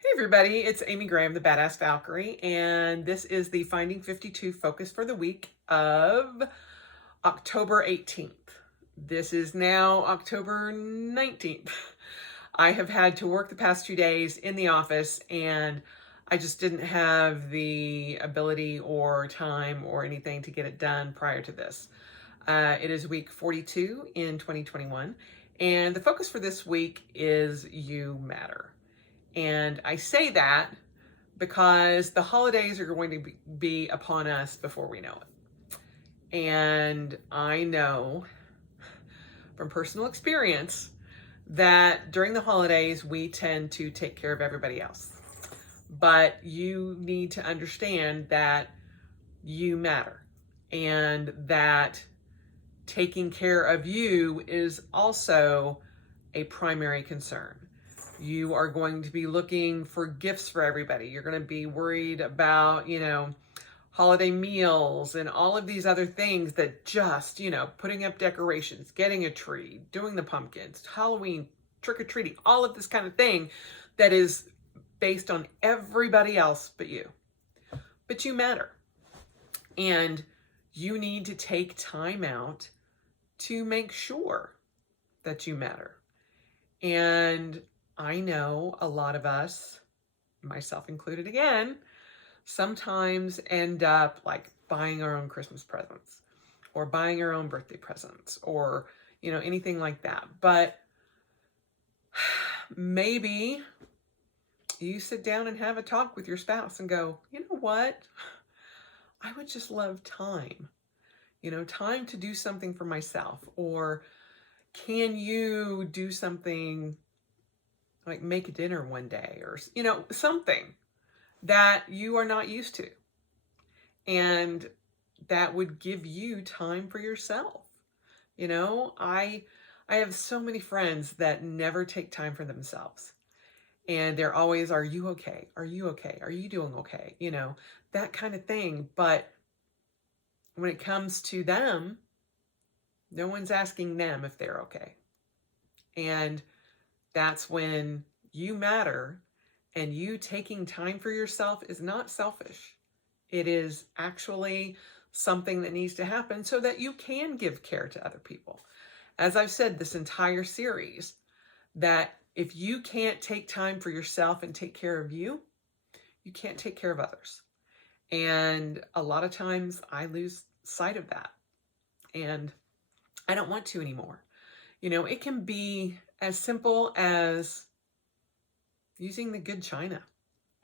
Hey everybody, it's Amy Graham, the Badass Valkyrie, and this is the Finding 52 focus for the week of October 18th. This is now October 19th. I have had to work the past 2 days in the office, and I just didn't have the ability or time or anything to get it done prior to this. It is week 42 in 2021, and the focus for this week is You Matter. And I say that because the holidays are going to be upon us before we know it. And I know from personal experience that during the holidays, we tend to take care of everybody else. But you need to understand that you matter and that taking care of you is also a primary concern. You are going to be looking for gifts for everybody. You're going to be worried about, holiday meals and all of these other things that just, putting up decorations, getting a tree, doing the pumpkins, Halloween, trick-or-treating, all of this kind of thing that is based on everybody else but you. But you matter. And you need to take time out to make sure that you matter. And I know a lot of us, myself included again, sometimes end up like buying our own Christmas presents or buying our own birthday presents or, anything like that. But maybe you sit down and have a talk with your spouse and go, you know what? I would just love time, time to do something for myself. Or can you do something like make a dinner one day or, something that you are not used to. And that would give you time for yourself. I have so many friends that never take time for themselves. And they're always, are you okay? Are you okay? Are you doing okay? That kind of thing. But when it comes to them, no one's asking them if they're okay. And that's when you matter, and you taking time for yourself is not selfish. It is actually something that needs to happen so that you can give care to other people. As I've said this entire series, that if you can't take time for yourself and take care of you, you can't take care of others. And a lot of times I lose sight of that. And I don't want to anymore. It can be as simple as using the good china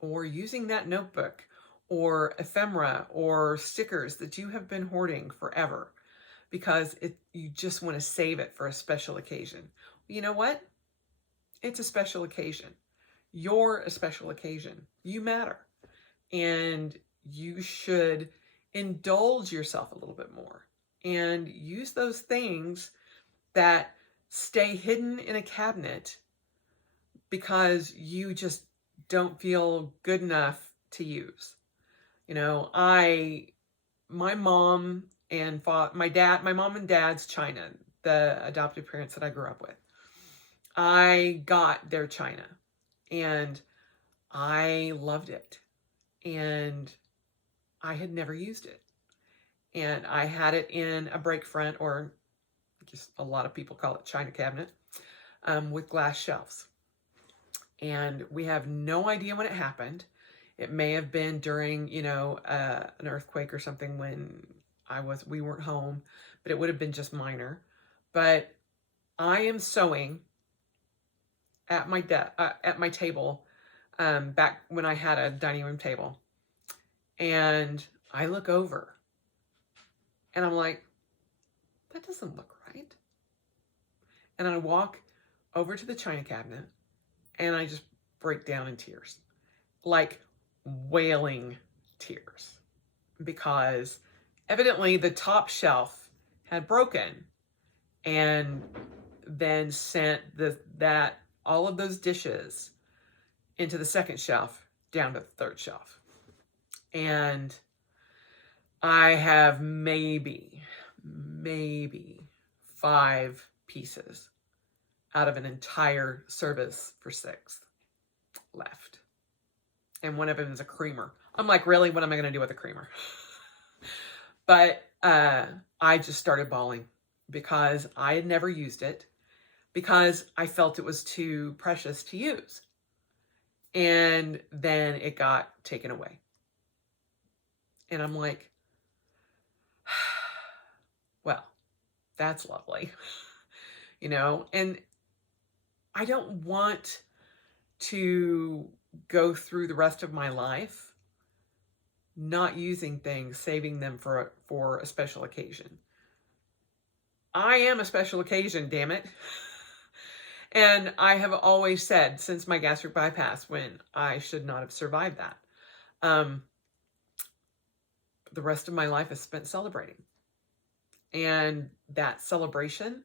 or using that notebook or ephemera or stickers that you have been hoarding forever because you just want to save it for a special occasion. You know what? It's a special occasion. You're a special occasion. You matter. And you should indulge yourself a little bit more and use those things that stay hidden in a cabinet because you just don't feel good enough to use. My mom and my mom and dad's china, the adoptive parents that I grew up with, I got their china and I loved it. And I had never used it. And I had it in a break front, or just a lot of people call it china cabinet, with glass shelves. And we have no idea when it happened. It may have been during, an earthquake or something when we weren't home, but it would have been just minor. But I am sewing at my table, back when I had a dining room table, and I look over, and I'm like, that doesn't look right. And I walk over to the china cabinet, and I just break down in tears, like wailing tears, because evidently the top shelf had broken and then sent all of those dishes into the second shelf down to the third shelf. And I have maybe 5 pieces out of an entire service for 6 left. and one of them is a creamer. I'm like, really? What am I going to do with a creamer? But I just started bawling because I had never used it, because I felt it was too precious to use. And then it got taken away. And I'm like, well, that's lovely. And I don't want to go through the rest of my life not using things, saving them for a special occasion. I am a special occasion, damn it. And I have always said since my gastric bypass, when I should not have survived that, the rest of my life is spent celebrating. And that celebration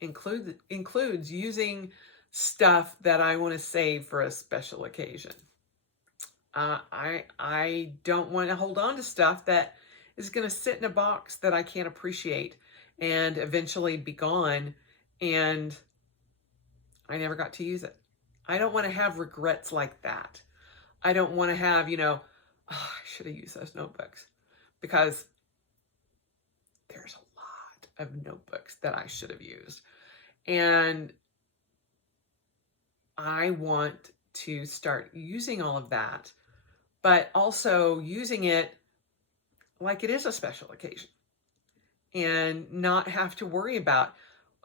includes using stuff that I want to save for a special occasion. I don't want to hold on to stuff that is going to sit in a box that I can't appreciate and eventually be gone, and I never got to use it. I don't want to have regrets like that. I don't want to have, I should have used those notebooks, because there's a lot of notebooks that I should have used. And I want to start using all of that, but also using it like it is a special occasion, and not have to worry about,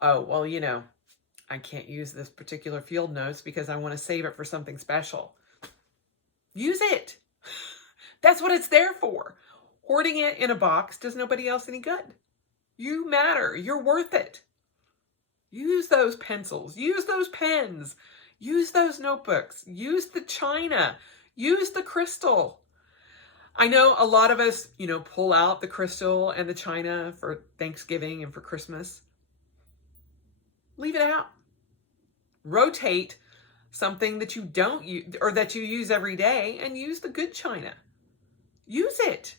oh, well, I can't use this particular field notes because I want to save it for something special. Use it. That's what it's there for. Hoarding it in a box does nobody else any good. You matter. You're worth it. Use those pencils. Use those pens. Use those notebooks. Use the china. Use the crystal. I know a lot of us, pull out the crystal and the china for Thanksgiving and for Christmas. Leave it out. Rotate something that you don't use or that you use every day, and use the good china. Use it.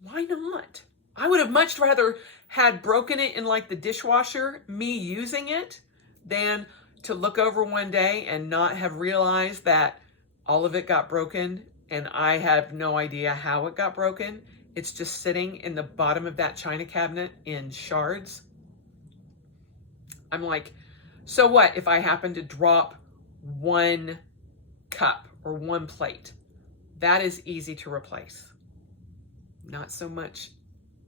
Why not? I would have much rather had broken it in like the dishwasher, me using it, than to look over one day and not have realized that all of it got broken and I have no idea how it got broken. It's just sitting in the bottom of that china cabinet in shards. I'm like, so what if I happen to drop one cup or one plate? That is easy to replace. Not so much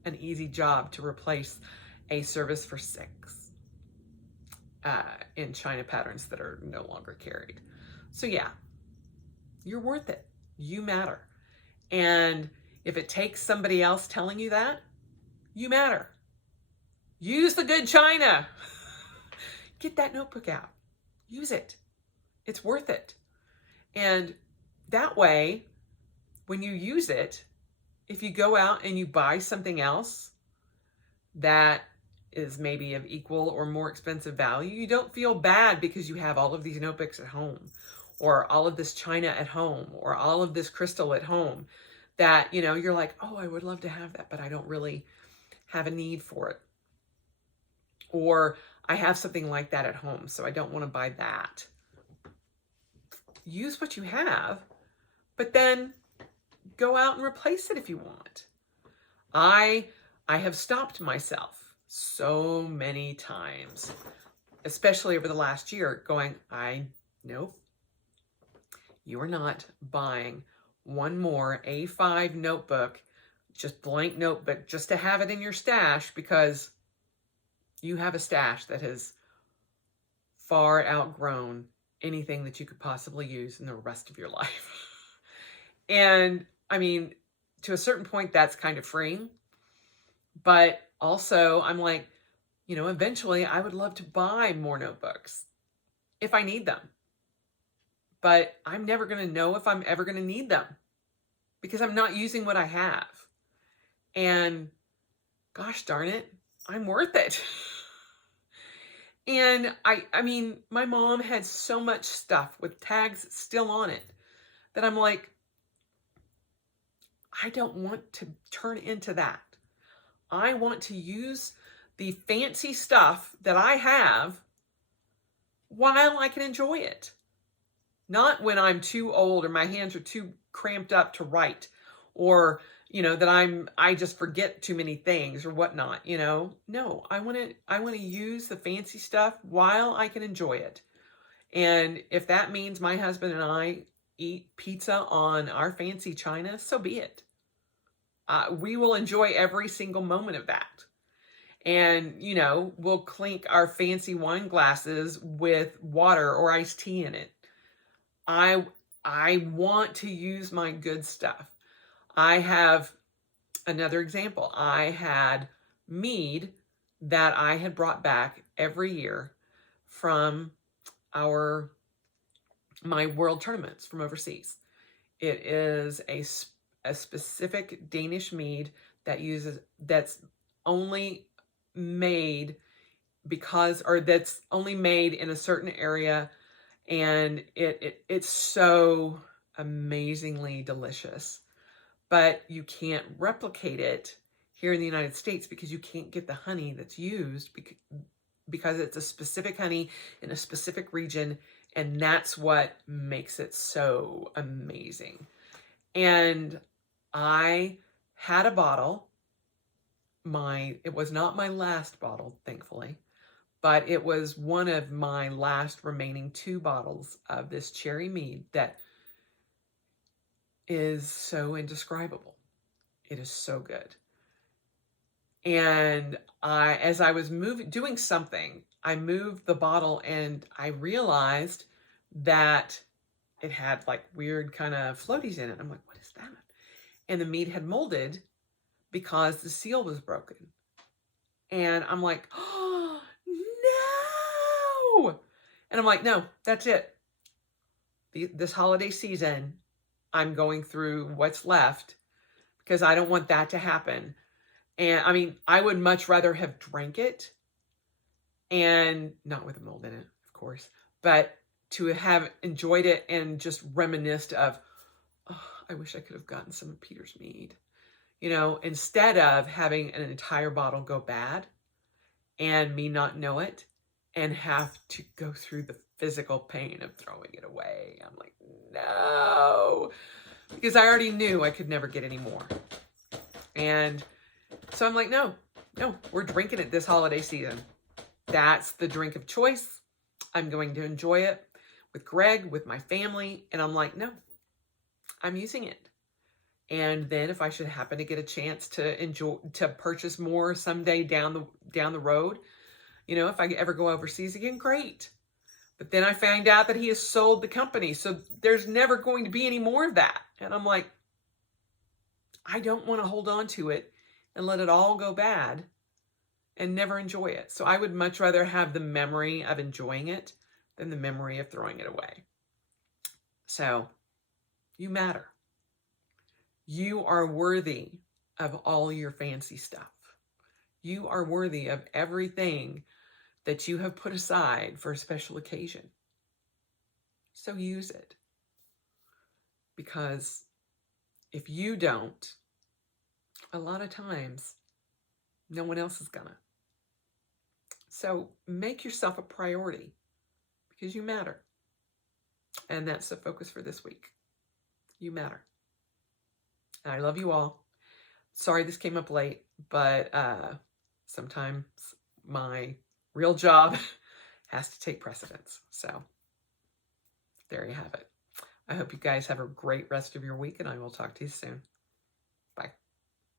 an easy job to replace a service for 6 in china patterns that are no longer carried. So yeah, you're worth it. You matter. And if it takes somebody else telling you that, you matter. Use the good china. Get that notebook out. Use it. It's worth it. And that way, when you use it, if you go out and you buy something else that is maybe of equal or more expensive value, you don't feel bad because you have all of these notebooks at home, or all of this china at home, or all of this crystal at home that, you're like, oh, I would love to have that, but I don't really have a need for it. Or I have something like that at home, so I don't want to buy that. Use what you have, but then go out and replace it if you want. I have stopped myself so many times, especially over the last year, going, nope, you are not buying one more A5 notebook, just blank notebook, just to have it in your stash, because you have a stash that has far outgrown anything that you could possibly use in the rest of your life. And I mean, to a certain point, that's kind of freeing. But also, I'm like, eventually I would love to buy more notebooks if I need them. But I'm never going to know if I'm ever going to need them, because I'm not using what I have. And gosh darn it, I'm worth it. And I mean, my mom had so much stuff with tags still on it that I'm like, I don't want to turn into that. I want to use the fancy stuff that I have while I can enjoy it. Not when I'm too old or my hands are too cramped up to write, or, that I just forget too many things or whatnot, No, I want to use the fancy stuff while I can enjoy it. And if that means my husband and I eat pizza on our fancy china, so be it. We will enjoy every single moment of that. And, we'll clink our fancy wine glasses with water or iced tea in it. I want to use my good stuff. I have another example. I had mead that I had brought back every year from my world tournaments from overseas. It is a specific Danish mead that's only made that's only made in a certain area, and it's so amazingly delicious. But you can't replicate it here in the United States because you can't get the honey that's used because it's a specific honey in a specific region, and that's what makes it so amazing. And I had a bottle. It was not my last bottle, thankfully, but it was one of my last remaining 2 bottles of this cherry mead that is so indescribable. It is so good. And as I was doing something, I moved the bottle and I realized that it had like weird kind of floaties in it. I'm like, what is that? And the mead had molded because the seal was broken. And I'm like, oh, no. And I'm like, no, that's it. This holiday season, I'm going through what's left because I don't want that to happen. And I mean, I would much rather have drank it, and not with a mold in it, of course, but to have enjoyed it and just reminisced of, oh, I wish I could have gotten some of Peter's mead, instead of having an entire bottle go bad and me not know it and have to go through the physical pain of throwing it away. I'm like, no, because I already knew I could never get any more. And so I'm like, no, we're drinking it this holiday season. That's the drink of choice. I'm going to enjoy it with Greg, with my family. And I'm like, no, I'm using it. And then if I should happen to get a chance to purchase more someday down the road, if I ever go overseas again, great. But then I find out that he has sold the company. So there's never going to be any more of that. And I'm like, I don't want to hold on to it and let it all go bad and never enjoy it. So I would much rather have the memory of enjoying it than the memory of throwing it away. So you matter. You are worthy of all your fancy stuff. You are worthy of everything that you have put aside for a special occasion. So use it. Because if you don't, a lot of times, no one else is gonna. So make yourself a priority because you matter. And that's the focus for this week. You matter. And I love you all. Sorry this came up late, but sometimes my real job has to take precedence. So there you have it. I hope you guys have a great rest of your week, and I will talk to you soon. Bye.